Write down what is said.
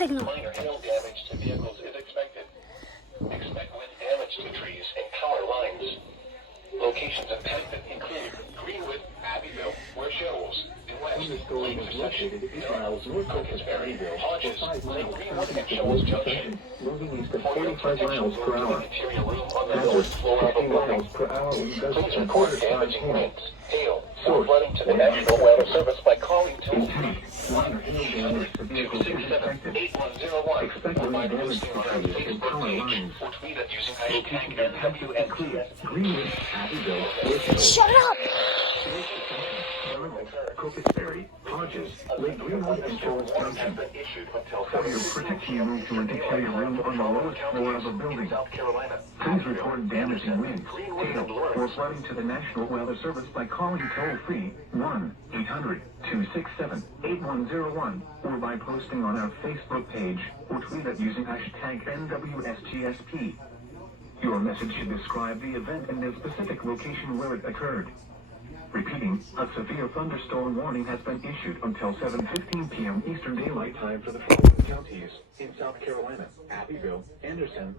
signal. Minor hail damage to vehicles is expected. Expect wind damage to trees and power lines. Locations affected include Greenwood, Abbeville, where Shoals, the West, Lane Intersection, 8 miles north of Cooksbury, Hodges, Lake Greenwood, and Shoals Junction. Moving east at For your 45 miles protection, per move to hour. the interior room on the Hazard, north floor of a 50 miles building. per hour. Please report damaging winds, hail, or Source, flooding to the National Weather Service by calling Intent, minor hail damage to vehicles is expected. 267-8101 Expect or by wind damage posting to on our trees and Facebook power page lines. or tweet it using Locations hashtag impacted include WNCS. Greenwood, Abbeville, where Shoals, Shut up! Cooksbury, Hodges, Lake Greenwood, and Shoals Junction. For your protection, move to a detailed room on the lowest floor of a building. Please report damaging winds, hail, or flooding to the National Weather Service by calling toll-free 1-800-267-8101 or by posting on our Facebook page or tweet it using hashtag NWSGSP. Your message should describe the event and the specific location where it occurred. Repeating, a severe thunderstorm warning has been issued until 7:15 p.m. Eastern Daylight Time for the following counties in South Carolina: Abbeville, Anderson,